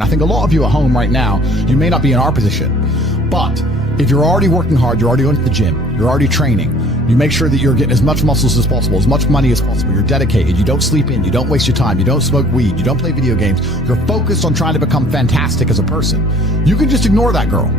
I think a lot of you at home right now, you may not be in our position, but if you're already working hard, you're already going to the gym, you're already training, you make sure that you're getting as much muscles as possible, as much money as possible, you're dedicated, you don't sleep in, you don't waste your time, you don't smoke weed, you don't play video games, you're focused on trying to become fantastic as a person. You can just ignore that girl.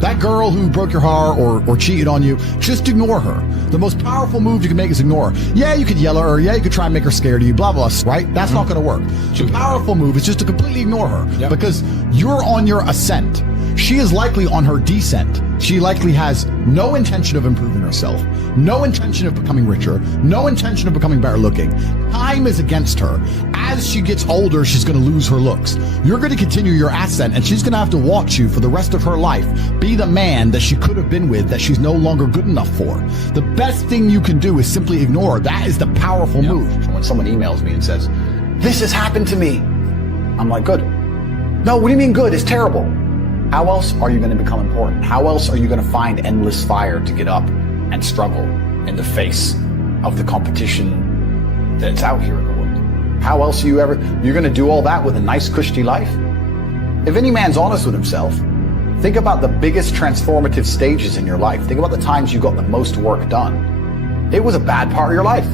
That girl who broke your heart or cheated on you, just ignore her. The most powerful move you can make is ignore her. Yeah, you could yell at her. Yeah, you could try and make her scared of you, blah, blah, right? That's not going to work. The powerful move is just to completely ignore her because you're on your ascent. She is likely on her descent. She likely has no intention of improving herself, no intention of becoming richer, no intention of becoming better looking. Time is against her. As she gets older, she's going to lose her looks. You're going to continue your ascent, and she's going to have to watch you for the rest of her life be the man that she could have been with that she's no longer good enough for. The best thing you can do is simply ignore her. That is the powerful move. When someone emails me and says, "This has happened to me," I'm like, good. No, what do you mean good? It's terrible. How else are you going to become important? How else are you going to find endless fire to get up and struggle in the face of the competition that's out here in the world? How else are you're going to do all that with a nice, cushy life? If any man's honest with himself, think about the biggest transformative stages in your life. Think about the times you got the most work done. It was a bad part of your life.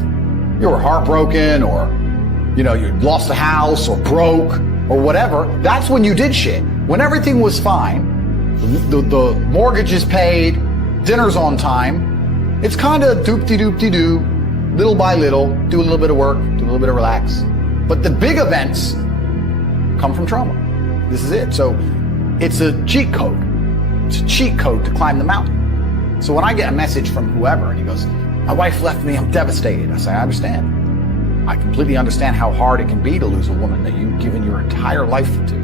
You were heartbroken, or, you lost a house, or broke, or whatever. That's when you did shit. When everything was fine, the mortgage is paid, dinner's on time, it's kind of doop-de-doop-de-doo, little by little, do a little bit of work, do a little bit of relax. But the big events come from trauma. This is it. So it's a cheat code. It's a cheat code to climb the mountain. So when I get a message from whoever and he goes, "My wife left me, I'm devastated," I say, I understand. I completely understand how hard it can be to lose a woman that you've given your entire life to.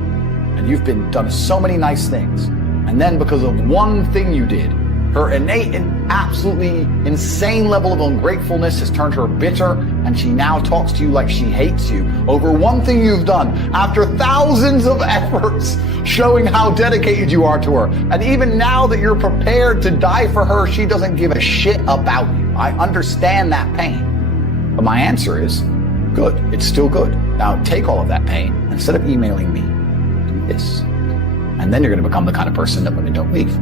And you've done so many nice things. And then because of one thing you did, her innate and absolutely insane level of ungratefulness has turned her bitter, and she now talks to you like she hates you over one thing you've done after thousands of efforts showing how dedicated you are to her. And even now that you're prepared to die for her, she doesn't give a shit about you. I understand that pain. But my answer is, good. It's still good. Now take all of that pain, and instead of emailing me, this. And then you're going to become the kind of person that women don't leave.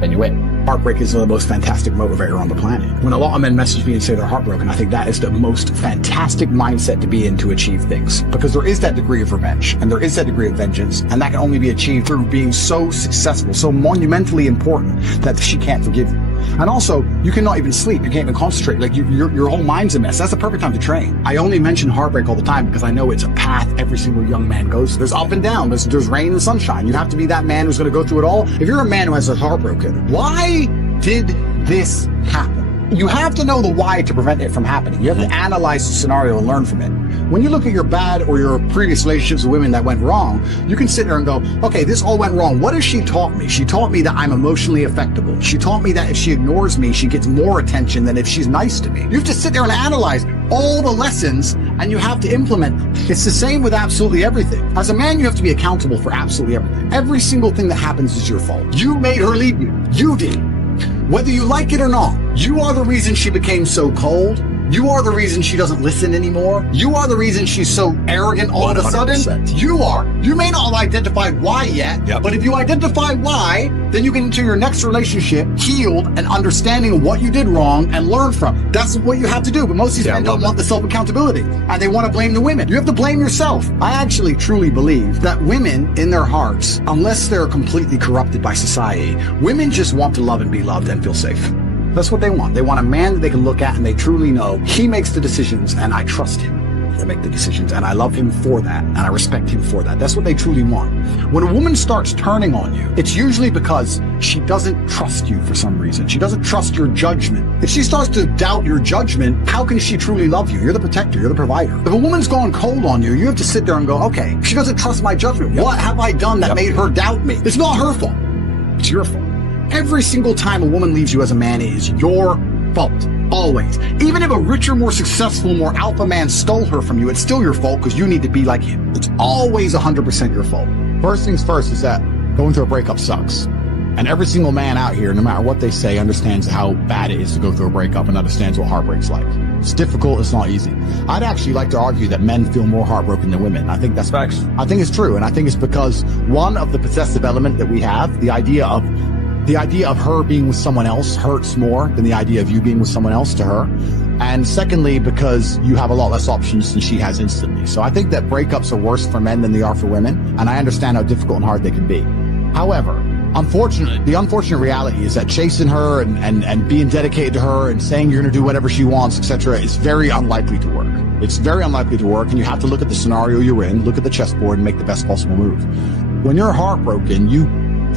Then you win. Heartbreak is the most fantastic motivator on the planet. When a lot of men message me and say they're heartbroken, I think that is the most fantastic mindset to be in to achieve things. Because there is that degree of revenge, and there is that degree of vengeance, and that can only be achieved through being so successful, so monumentally important that she can't forgive you. And also, you cannot even sleep. You can't even concentrate. Like your whole mind's a mess. That's the perfect time to train. I only mention heartbreak all the time because I know it's a path every single young man goes through. There's up and down. There's rain and sunshine. You have to be that man who's going to go through it all. If you're a man who has a heartbroken, why did this happen? You have to know the why to prevent it from happening. You have to analyze the scenario and learn from it. When you look at your bad or your previous relationships with women that went wrong, you can sit there and go, okay, this all went wrong. What has she taught me? She taught me that I'm emotionally affectable. She taught me that if she ignores me, she gets more attention than if she's nice to me. You have to sit there and analyze all the lessons, and you have to implement them. It's the same with absolutely everything. As a man, you have to be accountable for absolutely everything. Every single thing that happens is your fault. You made her leave you. You did. Whether you like it or not, you are the reason she became so cold. You are the reason she doesn't listen anymore. You are the reason she's so arrogant all of a sudden. You are. You may not have identified why yet, but if you identify why, then you get into your next relationship healed and understanding what you did wrong and learn from it. That's what you have to do. But most of these men don't want the self-accountability, and they want to blame the women. You have to blame yourself. I actually truly believe that women in their hearts, unless they're completely corrupted by society, women just want to love and be loved and feel safe. That's what they want. They want a man that they can look at and they truly know he makes the decisions and I trust him to make the decisions, and I love him for that and I respect him for that. That's what they truly want. When a woman starts turning on you, it's usually because she doesn't trust you for some reason. She doesn't trust your judgment. If she starts to doubt your judgment, how can she truly love you? You're the protector. You're the provider. If a woman's gone cold on you, you have to sit there and go, okay, she doesn't trust my judgment. What have I done that made her doubt me? It's not her fault. It's your fault. Every single time a woman leaves you as a man, it is your fault. Always. Even if a richer, more successful, more alpha man stole her from you, it's still your fault because you need to be like him. It's always 100% your fault. First things first is that going through a breakup sucks. And every single man out here, no matter what they say, understands how bad it is to go through a breakup and understands what heartbreak's like. It's difficult. It's not easy. I'd actually like to argue that men feel more heartbroken than women. I think that's facts. I think it's true. And I think it's because one of the possessive element that we have, the idea of her being with someone else hurts more than the idea of you being with someone else to her. And secondly, because you have a lot less options than she has instantly. So I think that breakups are worse for men than they are for women. And I understand how difficult and hard they can be. However, the unfortunate reality is that chasing her and being dedicated to her and saying you're going to do whatever she wants, etc., is very unlikely to work. It's very unlikely to work, and you have to look at the scenario you're in, look at the chessboard, and make the best possible move. When you're heartbroken,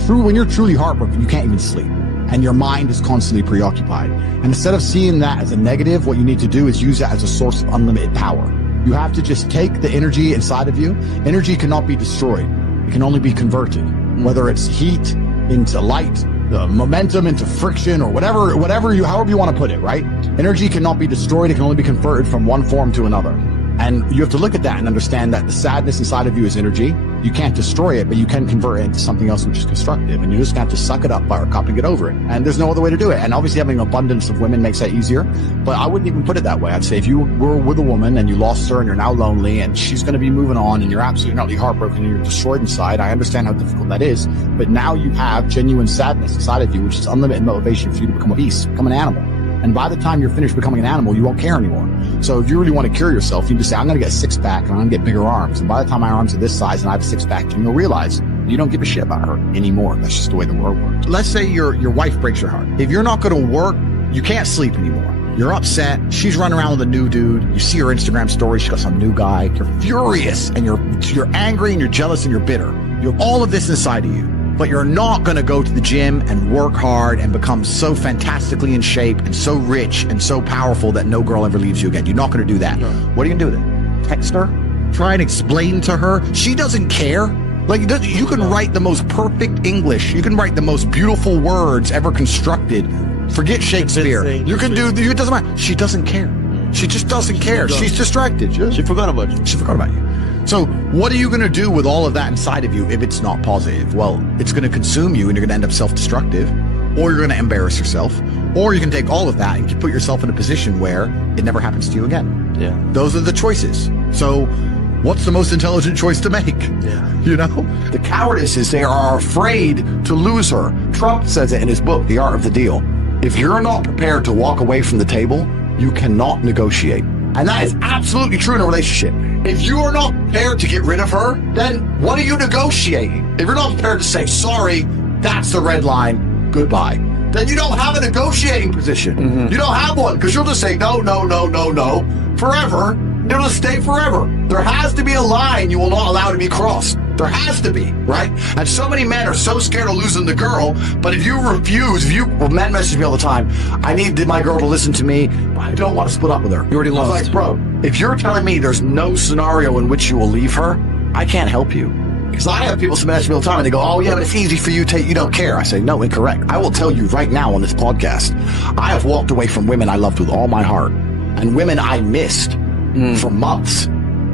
when you're truly heartbroken, you can't even sleep, and your mind is constantly preoccupied. And instead of seeing that as a negative, what you need to do is use that as a source of unlimited power. You have to just take the energy inside of you. Energy cannot be destroyed. It can only be converted, whether it's heat into light, the momentum into friction, or however you want to put it, right? Energy cannot be destroyed. It can only be converted from one form to another. And you have to look at that and understand that the sadness inside of you is energy. You can't destroy it, but you can convert it into something else which is constructive. And you just have to suck it up, buttercup, and get over it. And there's no other way to do it. And obviously having an abundance of women makes that easier. But I wouldn't even put it that way. I'd say if you were with a woman and you lost her and you're now lonely and she's going to be moving on and you're absolutely utterly heartbroken and you're destroyed inside, I understand how difficult that is. But now you have genuine sadness inside of you, which is unlimited motivation for you to become a beast, become an animal. And by the time you're finished becoming an animal, you won't care anymore. So if you really want to cure yourself, you just say, I'm going to get a six-pack and I'm going to get bigger arms. And by the time my arms are this size and I have a six-pack, you'll realize you don't give a shit about her anymore. That's just the way the world works. Let's say your wife breaks your heart. If you're not going to work, you can't sleep anymore. You're upset. She's running around with a new dude. You see her Instagram story. She got some new guy. You're furious and you're angry and you're jealous and you're bitter. You have all of this inside of you. But you're not going to go to the gym and work hard and become so fantastically in shape and so rich and so powerful that no girl ever leaves you again. You're not going to do that. No. What are you going to do with it? Text her? Try and explain to her? She doesn't care. Like, you can write the most perfect English. You can write the most beautiful words ever constructed. Forget Shakespeare. You can do, it doesn't matter. She doesn't care. She just doesn't care. She's distracted. She forgot about you. She forgot about you. So what are you going to do with all of that inside of you if it's not positive? Well, it's going to consume you and you're going to end up self-destructive, or you're going to embarrass yourself, or you can take all of that and put yourself in a position where it never happens to you again. Yeah. Those are the choices. So what's the most intelligent choice to make? Yeah. You know? The cowardice is they are afraid to lose her. Trump says it in his book, The Art of the Deal. If you're not prepared to walk away from the table, you cannot negotiate. And that is absolutely true in a relationship. If you are not prepared to get rid of her, then what are you negotiating? If you're not prepared to say, sorry, that's the red line, goodbye, then you don't have a negotiating position. Mm-hmm. You don't have one, because you'll just say, no, forever. It'll just stay forever. There has to be a line you will not allow to be crossed. There has to be, right? And so many men are so scared of losing the girl, but if you refuse, men message me all the time, I need my girl to listen to me, but I don't want to split up with her. You already lost. Like, bro, if you're telling me there's no scenario in which you will leave her, I can't help you. Because I have people message me all the time and they go, oh yeah, but it's easy for you, Tate, you don't care. I say, no, incorrect. I will tell you right now on this podcast, I have walked away from women I loved with all my heart and women I missed for months,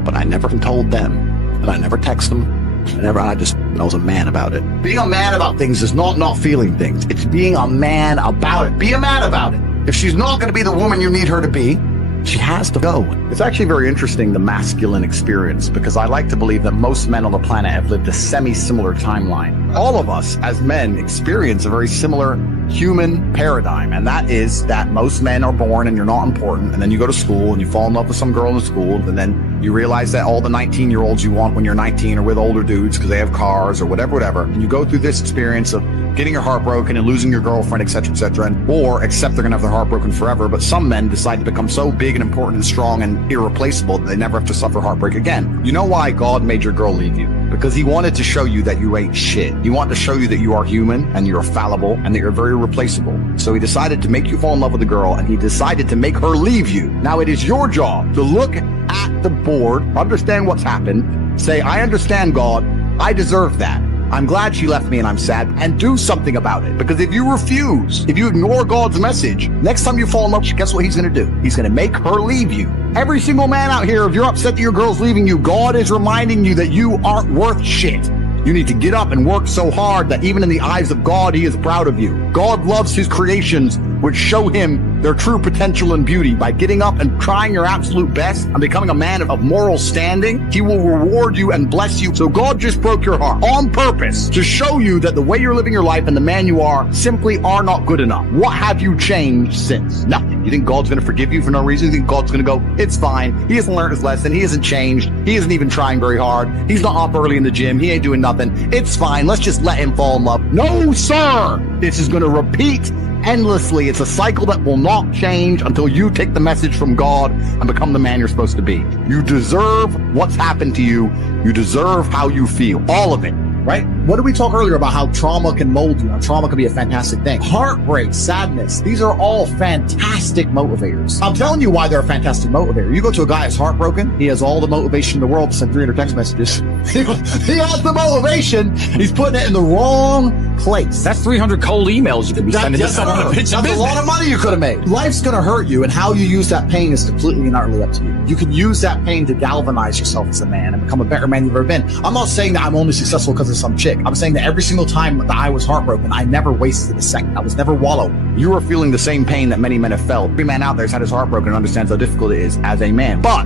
but I never told them and I never text them. I was a man about it. Being a man about things is not feeling things. It's being a man about it. Be a man about it. If she's not going to be the woman you need her to be, she has to go. It's actually very interesting, the masculine experience, because I like to believe that most men on the planet have lived a semi-similar timeline. All of us as men experience a very similar human paradigm, and that is that most men are born and you're not important, and then you go to school and you fall in love with some girl in school, and then you realize that all the 19-year-olds you want when you're 19 are with older dudes because they have cars or whatever, and you go through this experience of getting your heart broken and losing your girlfriend, etc., or accept they're gonna have their heart broken forever. But some men decide to become so big and important and strong and irreplaceable that they never have to suffer heartbreak again. You know why God made your girl leave you? Because he wanted to show you that you ain't shit. He wanted to show you that you are human and you're fallible and that you're very replaceable. So he decided to make you fall in love with the girl, and he decided to make her leave you. Now it is your job to look at the board, understand what's happened, say, I understand, God, I deserve that. I'm glad she left me and I'm sad, and do something about it. Because if you refuse, if you ignore God's message, next time you fall in love, guess what he's going to do? He's going to make her leave you. Every single man out here, if you're upset that your girl's leaving you, God is reminding you that you aren't worth shit. You need to get up and work so hard that even in the eyes of God, he is proud of you. God loves his creations, which show him their true potential and beauty by getting up and trying your absolute best and becoming a man of moral standing, he will reward you and bless you. So God just broke your heart on purpose to show you that the way you're living your life and the man you are simply are not good enough. What have you changed since? Nothing. You think God's going to forgive you for no reason? You think God's going to go, it's fine. He hasn't learned his lesson. He hasn't changed. He isn't even trying very hard. He's not up early in the gym. He ain't doing nothing. It's fine. Let's just let him fall in love. No, sir. This is going to repeat endlessly. It's a cycle that will not change until you take the message from God and become the man you're supposed to be. You deserve what's happened to you. You deserve how you feel. All of it. Right? What did we talk earlier about how trauma can mold you? How trauma can be a fantastic thing. Heartbreak, sadness, these are all fantastic motivators. I'm telling you why they're a fantastic motivator. You go to a guy who's heartbroken, he has all the motivation in the world to send 300 text messages. He has the motivation, he's putting it in the wrong place. That's 300 cold emails you could be sending to someone to pitch a business. That's a lot of money you could have made. Life's going to hurt you, and how you use that pain is completely and utterly up to you. You can use that pain to galvanize yourself as a man and become a better man you've ever been. I'm not saying that I'm only successful because of some chick. I'm saying that every single time that I was heartbroken, I never wasted a second. I was never wallowing. You are feeling the same pain that many men have felt. Every man out there has had his heart broken and understands how difficult it is as a man. But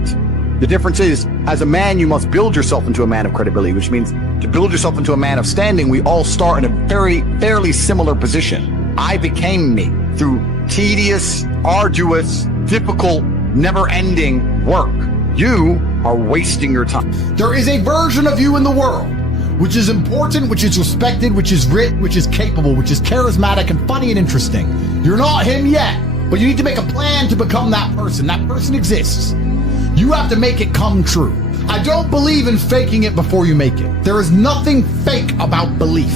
the difference is, as a man, you must build yourself into a man of credibility, which means to build yourself into a man of standing, we all start in a fairly similar position. I became me through tedious, arduous, difficult, never-ending work. You are wasting your time. There is a version of you in the world which is important, which is respected, which is rich, which is capable, which is charismatic and funny and interesting. You're not him yet, but you need to make a plan to become that person. That person exists. You have to make it come true. I don't believe in faking it before you make it. There is nothing fake about belief.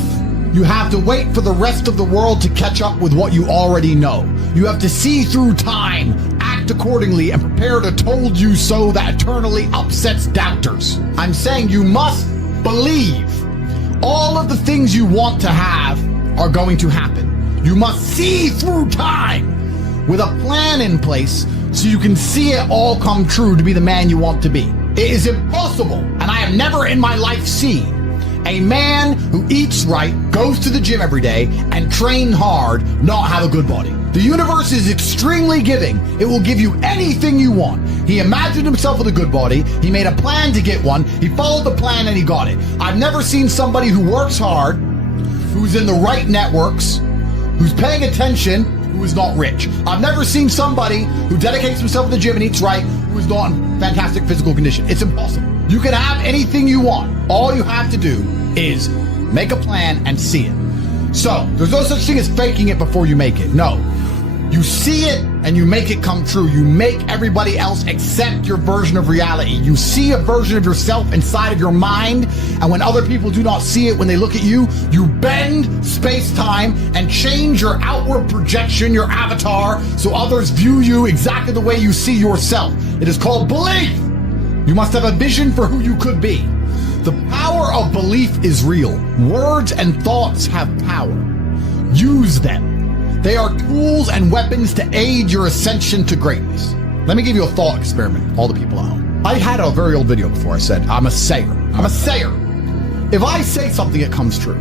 You have to wait for the rest of the world to catch up with what you already know. You have to see through time, act accordingly, and prepare to told you so that eternally upsets doubters. I'm saying you must believe all of the things you want to have are going to happen. You must see through time with a plan in place so you can see it all come true to be the man you want to be. It is impossible, and I have never in my life seen a man who eats right, goes to the gym every day, and train hard, not have a good body. The universe is extremely giving. It will give you anything you want. He imagined himself with a good body. He made a plan to get one. He followed the plan and he got it. I've never seen somebody who works hard, who's in the right networks, who's paying attention, who is not rich. I've never seen somebody who dedicates himself to the gym and eats right, who is not in fantastic physical condition. It's impossible. You can have anything you want. All you have to do is make a plan and see it. So there's no such thing as faking it before you make it. No. You see it and you make it come true. You make everybody else accept your version of reality. You see a version of yourself inside of your mind, and when other people do not see it, when they look at you, you bend space-time and change your outward projection, your avatar, so others view you exactly the way you see yourself. It is called belief. You must have a vision for who you could be. The power of belief is real. Words and thoughts have power. Use them. They are tools and weapons to aid your ascension to greatness. Let me give you a thought experiment, all the people at home. I had a very old video before I said, I'm a sayer. I'm a sayer. If I say something, it comes true,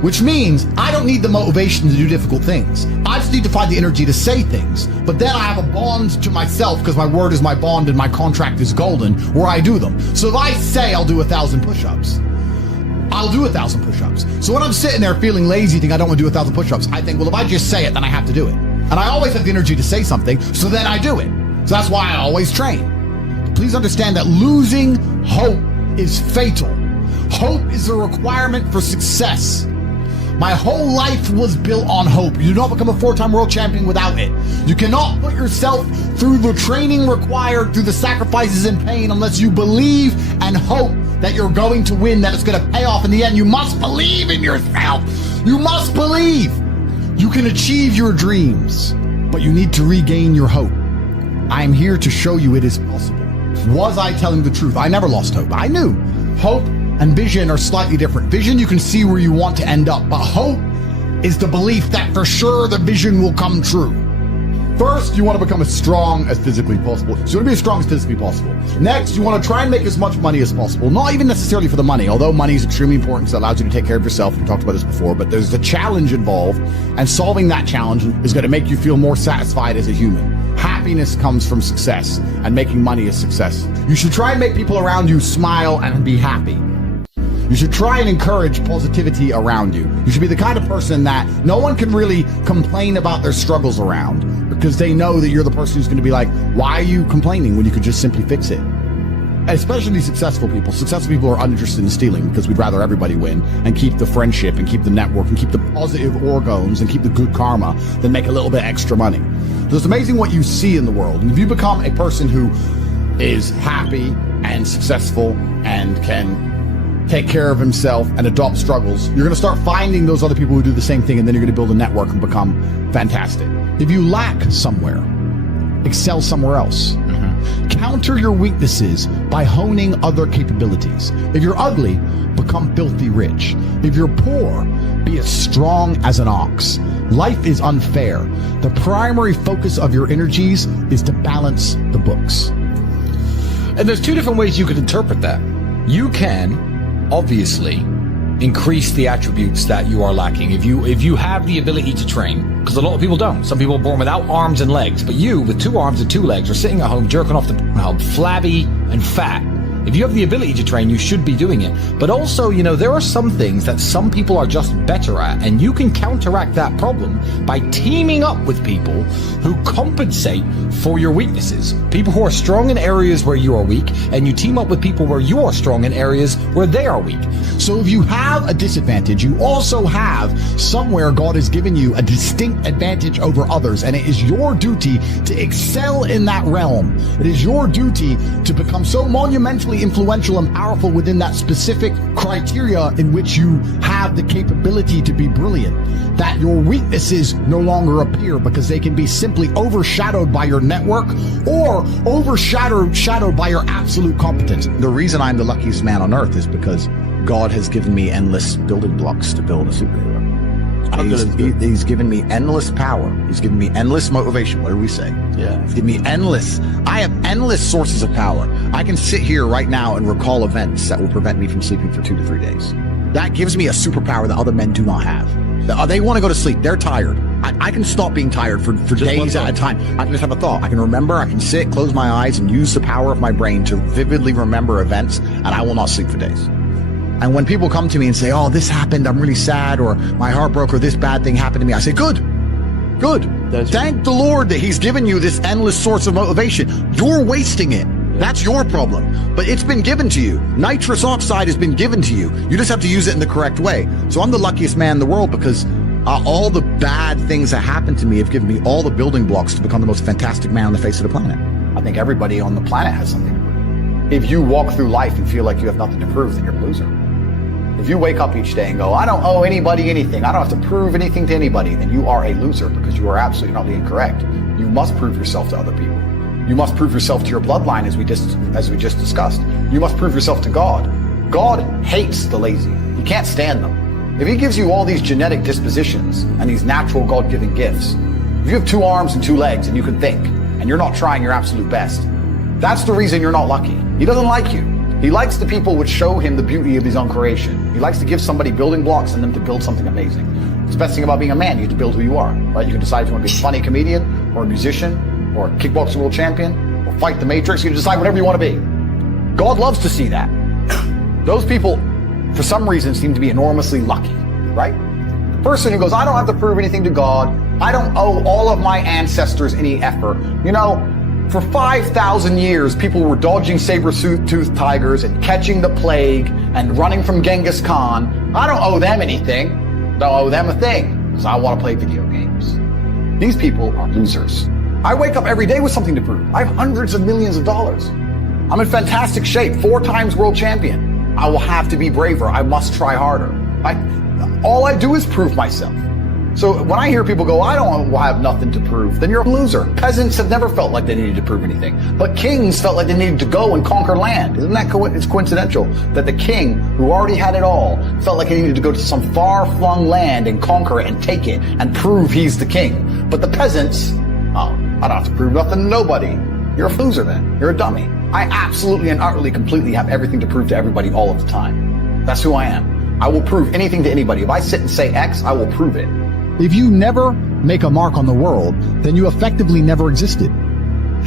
which means I don't need the motivation to do difficult things. I just need to find the energy to say things. But then I have a bond to myself because my word is my bond and my contract is golden, where I do them. So if I say I'll do 1,000 push-ups, I'll do 1,000 push-ups. So when I'm sitting there feeling lazy, thinking I don't want to do 1,000 push-ups, I think, well, if I just say it, then I have to do it. And I always have the energy to say something, so then I do it. So that's why I always train. Please understand that losing hope is fatal. Hope is a requirement for success. My whole life was built on hope. You do not become a 4-time world champion without it. You cannot put yourself through the training required, through the sacrifices and pain, unless you believe and hope that you're going to win, that it's going to pay off in the end. You must believe in yourself. You must believe. You can achieve your dreams, but you need to regain your hope. I am here to show you it is possible. Was I telling the truth? I never lost hope. I knew. Hope and vision are slightly different. Vision, you can see where you want to end up, but hope is the belief that for sure the vision will come true. First, you want to become as strong as physically possible. So you want to be as strong as physically possible. Next, you want to try and make as much money as possible. Not even necessarily for the money, although money is extremely important because it allows you to take care of yourself. We talked about this before, but there's a challenge involved, and solving that challenge is going to make you feel more satisfied as a human. Happiness comes from success, and making money is success. You should try and make people around you smile and be happy. You should try and encourage positivity around you. You should be the kind of person that no one can really complain about their struggles around because they know that you're the person who's going to be like, why are you complaining when you could just simply fix it? Especially successful people. Successful people are uninterested in stealing because we'd rather everybody win and keep the friendship and keep the network and keep the positive orgons and keep the good karma than make a little bit extra money. So it's amazing what you see in the world. And if you become a person who is happy and successful and can take care of himself and adopt struggles, you're going to start finding those other people who do the same thing, and then you're going to build a network and become fantastic. If you lack somewhere, excel somewhere else. Counter your weaknesses by honing other capabilities. If you're ugly, become filthy rich. If you're poor, be as strong as an ox. Life is unfair. The primary focus of your energies is to balance the books. And there's two different ways you could interpret that. You can obviously increase the attributes that you are lacking. If you have the ability to train, because a lot of people don't. Some people are born without arms and legs, but you, with 2 arms and 2 legs, are sitting at home jerking off the hub, flabby and fat. If you have the ability to train, you should be doing it. But also, there are some things that some people are just better at, and you can counteract that problem by teaming up with people who compensate for your weaknesses. People who are strong in areas where you are weak, and you team up with people where you are strong in areas where they are weak. So if you have a disadvantage, you also have somewhere God has given you a distinct advantage over others, and it is your duty to excel in that realm. It is your duty to become so monumentally influential and powerful within that specific criteria in which you have the capability to be brilliant, that your weaknesses no longer appear because they can be simply overshadowed by your network or overshadowed by your absolute competence. The reason I'm the luckiest man on earth is because God has given me endless building blocks to build a superhero. He's given me endless power. He's given me endless motivation. What do we say? Yeah. He's given me I have endless sources of power. I can sit here right now and recall events that will prevent me from sleeping for 2 to 3 days. That gives me a superpower that other men do not have. They want to go to sleep. They're tired. I can stop being tired for days at a time. I can just have a thought. I can remember. I can sit, close my eyes, and use the power of my brain to vividly remember events, and I will not sleep for days. And when people come to me and say, oh, this happened, I'm really sad, or my heart broke, or this bad thing happened to me, I say, good. Thank the Lord that he's given you this endless source of motivation. You're wasting it. That's your problem. But it's been given to you. Nitrous oxide has been given to you. You just have to use it in the correct way. So I'm the luckiest man in the world because all the bad things that happened to me have given me all the building blocks to become the most fantastic man on the face of the planet. I think everybody on the planet has something to prove. If you walk through life and feel like you have nothing to prove, then you're a loser. If you wake up each day and go, I don't owe anybody anything, I don't have to prove anything to anybody, then you are a loser because you are absolutely not being correct. You must prove yourself to other people. You must prove yourself to your bloodline, as we just discussed. You must prove yourself to God. God hates the lazy. He can't stand them. If he gives you all these genetic dispositions and these natural God-given gifts, if you have 2 arms and 2 legs and you can think, and you're not trying your absolute best, that's the reason you're not lucky. He doesn't like you. He likes the people which show him the beauty of his own creation. He likes to give somebody building blocks and them to build something amazing. It's the best thing about being a man. You have to build who you are, right? You can decide if you want to be a funny comedian or a musician or a kickboxing world champion or fight the Matrix. You can decide whatever you want to be. God loves to see that. Those people, for some reason, seem to be enormously lucky, right? The person who goes, I don't have to prove anything to God. I don't owe all of my ancestors any effort. For 5,000 years, people were dodging saber-toothed tigers and catching the plague and running from Genghis Khan. I don't owe them anything. Don't owe them a thing because I want to play video games. These people are losers. I wake up every day with something to prove. I have hundreds of millions of dollars. I'm in fantastic shape, 4 times world champion. I will have to be braver. I must try harder. All I do is prove myself. So when I hear people go, I don't have nothing to prove, then you're a loser. Peasants have never felt like they needed to prove anything. But kings felt like they needed to go and conquer land. Isn't that it's coincidental that the king, who already had it all, felt like he needed to go to some far-flung land and conquer it and take it and prove he's the king. But the peasants, I don't have to prove nothing to nobody. You're a loser then. You're a dummy. I absolutely and utterly completely have everything to prove to everybody all of the time. That's who I am. I will prove anything to anybody. If I sit and say X, I will prove it. If you never make a mark on the world, then you effectively never existed.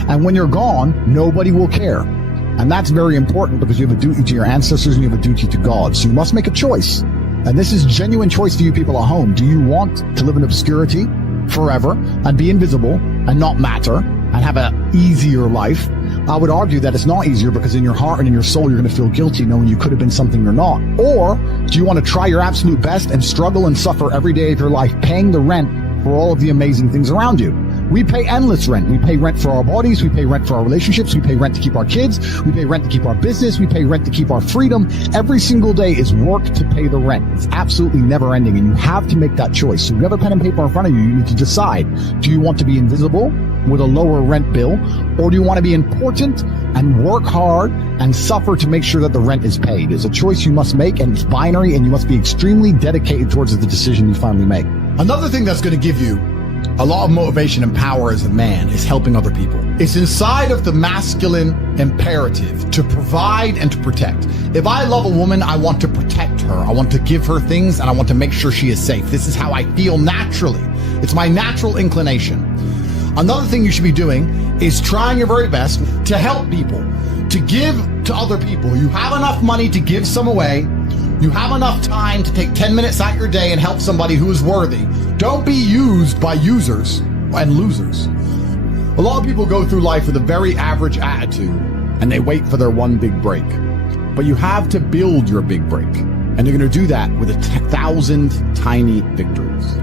And when you're gone, nobody will care. And that's very important because you have a duty to your ancestors and you have a duty to God. So you must make a choice. And this is genuine choice for you people at home. Do you want to live in obscurity forever and be invisible and not matter and have an easier life? I would argue that it's not easier because in your heart and in your soul, you're going to feel guilty knowing you could have been something you're not. Or do you want to try your absolute best and struggle and suffer every day of your life, paying the rent for all of the amazing things around you? We pay endless rent. We pay rent for our bodies. We pay rent for our relationships. We pay rent to keep our kids. We pay rent to keep our business. We pay rent to keep our freedom. Every single day is work to pay the rent. It's absolutely never ending, and you have to make that choice. So if you have a pen and paper in front of you, you need to decide. Do you want to be invisible with a lower rent bill, or do you want to be important and work hard and suffer to make sure that the rent is paid? It's a choice you must make, and it's binary, and you must be extremely dedicated towards the decision you finally make. Another thing that's going to give you a lot of motivation and power as a man is helping other people. It's inside of the masculine imperative to provide and to protect. If I love a woman, I want to protect her. I want to give her things and I want to make sure she is safe. This is how I feel naturally. It's my natural inclination. Another thing you should be doing is trying your very best to help people, to give to other people. You have enough money to give some away. You have enough time to take 10 minutes out your day and help somebody who is worthy. Don't be used by users and losers. A lot of people go through life with a very average attitude and they wait for their one big break. But you have to build your big break. And you're going to do that with 1,000 tiny victories.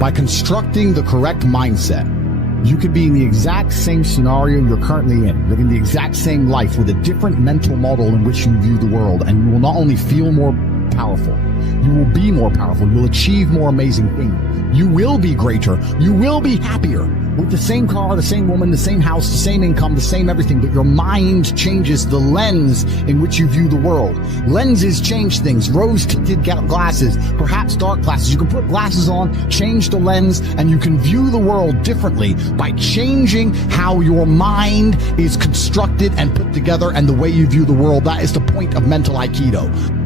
By constructing the correct mindset, you could be in the exact same scenario you're currently in, living the exact same life with a different mental model in which you view the world, and you will not only feel more powerful, you will be more powerful, you will achieve more amazing things, you will be greater, you will be happier, with the same car, the same woman, the same house, the same income, the same everything, but your mind changes the lens in which you view the world. Lenses change things. Rose-tinted glasses, perhaps dark glasses. You can put glasses on, change the lens, and you can view the world differently by changing how your mind is constructed and put together and the way you view the world. That is the point of mental Aikido.